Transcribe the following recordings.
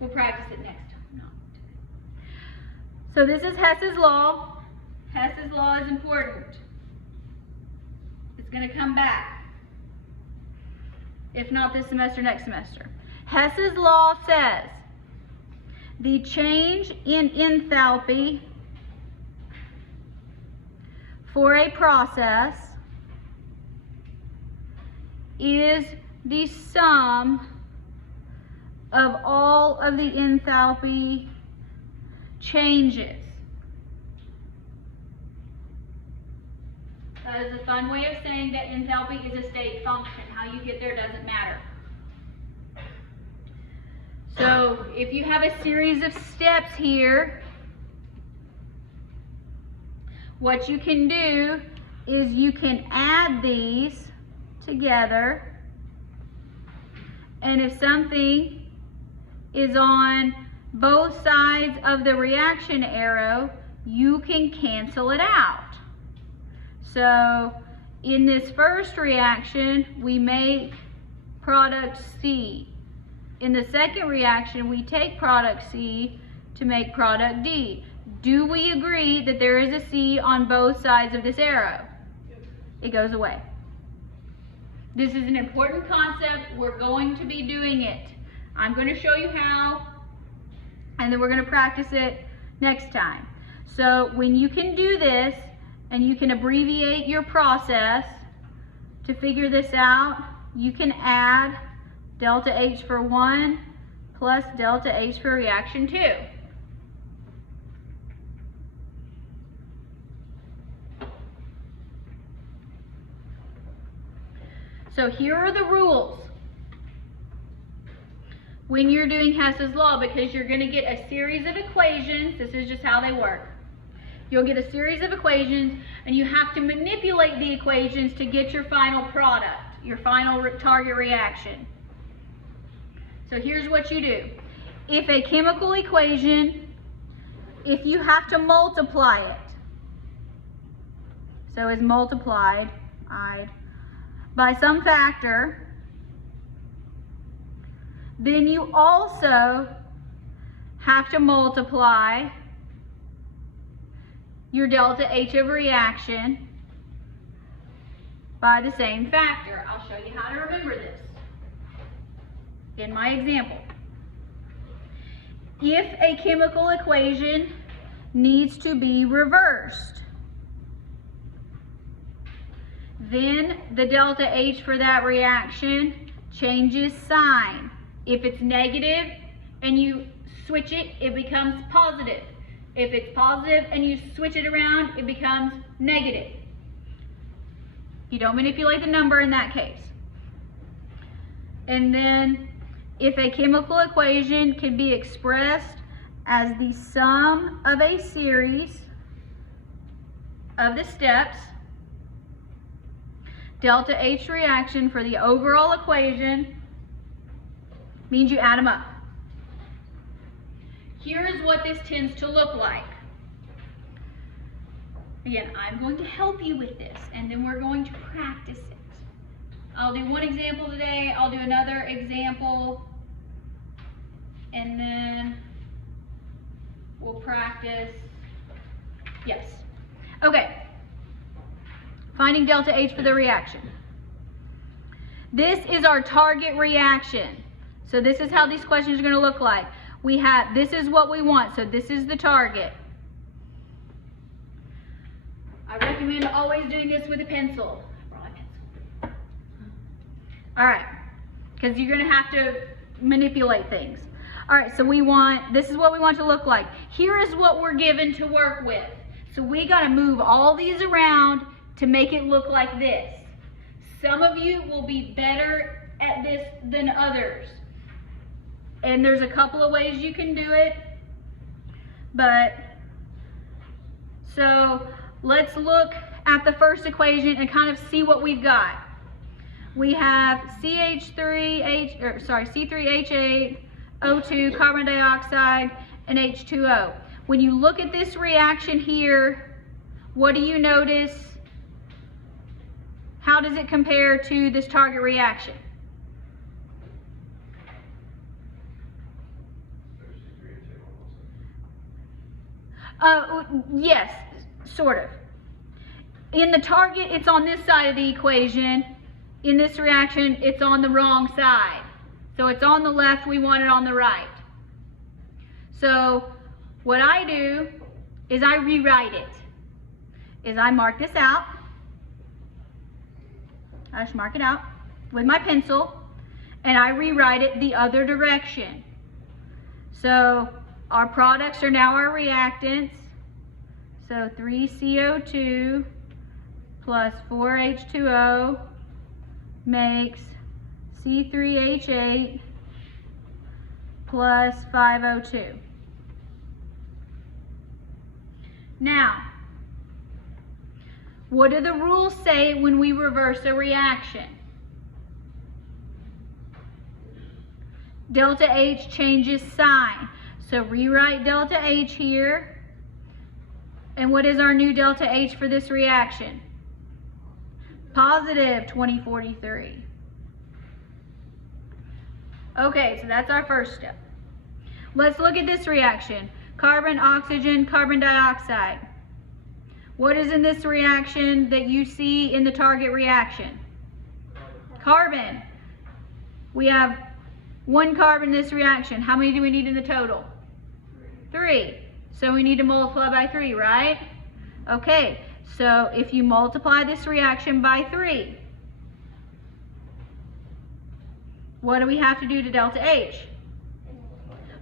We'll practice it next time. No. So this is Hess's law. Hess's law is important. It's going to come back. If not this semester, next semester. Hess's law says the change in enthalpy for a process is the sum of all of the enthalpy changes. That is a fun way of saying that enthalpy is a state function. How you get there doesn't matter. So if you have a series of steps here, what you can do is you can add these together, and if something is on both sides of the reaction arrow, you can cancel it out. So in this first reaction, we make product C. In the second reaction, we take product C to make product D. Do we agree that there is a C on both sides of this arrow? It goes away. This is an important concept. We're going to be doing it. I'm going to show you how, and then we're going to practice it next time. So when you can do this, and you can abbreviate your process to figure this out, you can add delta H for 1 plus delta H for reaction 2. So here are the rules when you're doing Hess's law, because you're going to get a series of equations. This is just how they work. You'll get a series of equations, and you have to manipulate the equations to get your final product, your final target reaction. So here's what you do. If a chemical equation, if you have to multiply it, so is multiplied by some factor, then you also have to multiply your delta H of reaction by the same factor. I'll show you how to remember this in my example. If a chemical equation needs to be reversed, then the delta H for that reaction changes sign. If it's negative and you switch it, it becomes positive. If it's positive and you switch it around, it becomes negative. You don't manipulate the number in that case. And then if a chemical equation can be expressed as the sum of a series of the steps, delta H reaction for the overall equation means you add them up. Here is what this tends to look like. Again, I'm going to help you with this, and then we're going to practice it. I'll do one example today, I'll do another example, and then we'll practice. Yes. Okay. Finding delta H for the reaction. This is our target reaction. So this is how these questions are going to look like. We have, this is what we want, so this is the target. I recommend always doing this with a pencil. I brought a pencil. All right, because you're going to have to manipulate things. All right, so we want, this is what we want to look like. Here is what we're given to work with. So we got to move all these around to make it look like this. Some of you will be better at this than others. And there's a couple of ways you can do it. But, so let's look at the first equation and kind of see what we've got. We have C3H8, O2, carbon dioxide, and H2O. When you look at this reaction here, what do you notice? How does it compare to this target reaction? Yes, sort of. In the target, it's on this side of the equation. In this reaction, it's on the wrong side. So it's on the left, we want it on the right. So what I do is I rewrite it. I mark this out. I just mark it out with my pencil, and I rewrite it the other direction. So our products are now our reactants. So 3CO2 plus 4H2O makes C3H8 plus 5O2. Now, what do the rules say when we reverse a reaction? Delta H changes sign. So rewrite delta H here. And what is our new delta H for this reaction? Positive 2043. Okay, so that's our first step. Let's look at this reaction. Carbon, oxygen, carbon dioxide. What is in this reaction that you see in the target reaction? Carbon. We have one carbon in this reaction. How many do we need in the total? 3. So we need to multiply by 3, right? Okay, so if you multiply this reaction by 3, what do we have to do to delta H?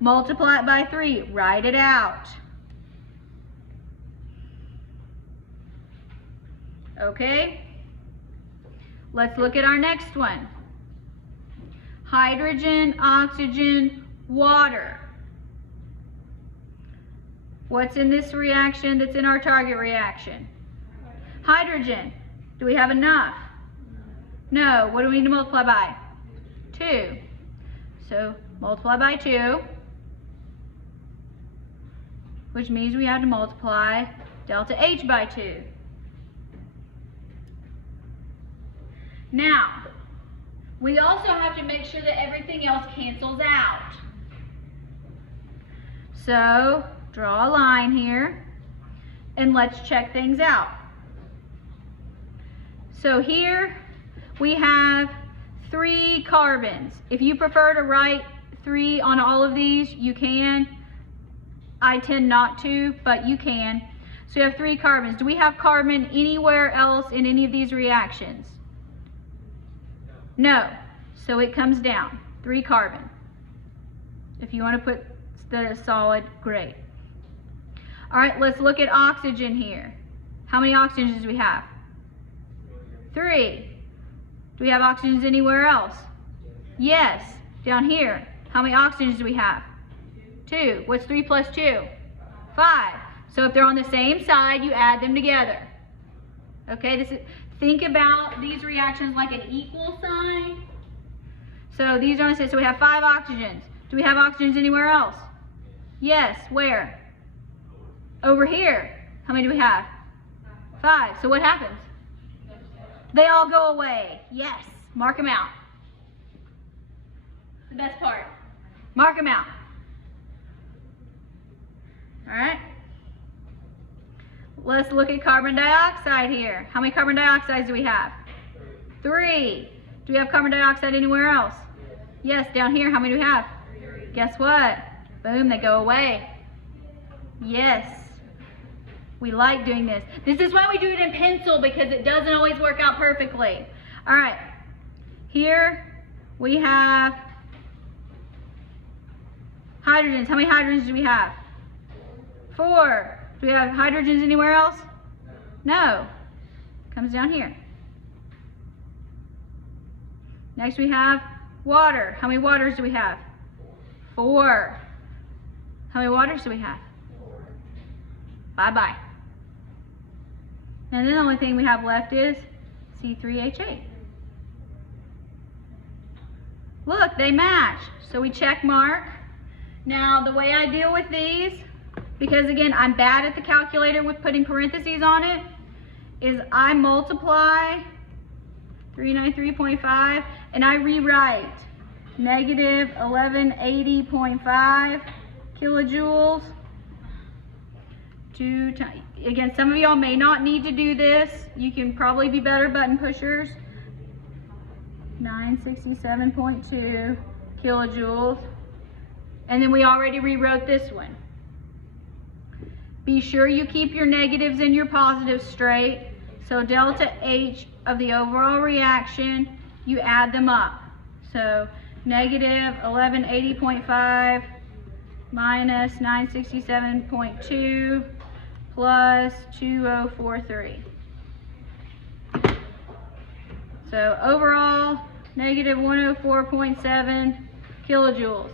Multiply it by 3, write it out. Okay, let's look at our next one. Hydrogen, oxygen, water. What's in this reaction that's in our target reaction? Hydrogen. Do we have enough? No. What do we need to multiply by? 2. So multiply by 2, which means we have to multiply delta H by 2. Now, we also have to make sure that everything else cancels out. So draw a line here, and let's check things out. So here we have 3 carbons. If you prefer to write 3 on all of these, you can. I tend not to, but you can. So you have 3 carbons. Do we have carbon anywhere else in any of these reactions? No. So it comes down. 3 carbon. If you want to put the solid, great. All right, let's look at oxygen here. How many oxygens do we have? 3. Do we have oxygens anywhere else? Yes, down here. How many oxygens do we have? 2. What's 3 plus 2? 5. So if they're on the same side, you add them together. Okay, think about these reactions like an equal sign. So these are on the same, so we have 5 oxygens. Do we have oxygens anywhere else? Yes, where? Over here. How many do we have? 5. So what happens? They all go away. Yes. Mark them out. The best part. Mark them out. All right. Let's look at carbon dioxide here. How many carbon dioxides do we have? 3. Do we have carbon dioxide anywhere else? Yes, down here. How many do we have? 3. Guess what? Boom, they go away. Yes. We like doing this. This is why we do it in pencil, because it doesn't always work out perfectly. All right. Here we have hydrogens. How many hydrogens do we have? 4. Do we have hydrogens anywhere else? No. Comes down here. Next we have water. How many waters do we have? 4. How many waters do we have? 4. Bye-bye. And then the only thing we have left is C3H8. Look, they match. So we check mark. Now the way I deal with these, because again, I'm bad at the calculator with putting parentheses on it, is I multiply 393.5 and I rewrite negative 1180.5 kilojoules. 2 times, again, some of y'all may not need to do this. You can probably be better button pushers. 967.2 kilojoules. And then we already rewrote this one. Be sure you keep your negatives and your positives straight. So delta H of the overall reaction, you add them up. So negative 1180.5 minus 967.2 plus 2043. So overall, negative 104.7 kilojoules.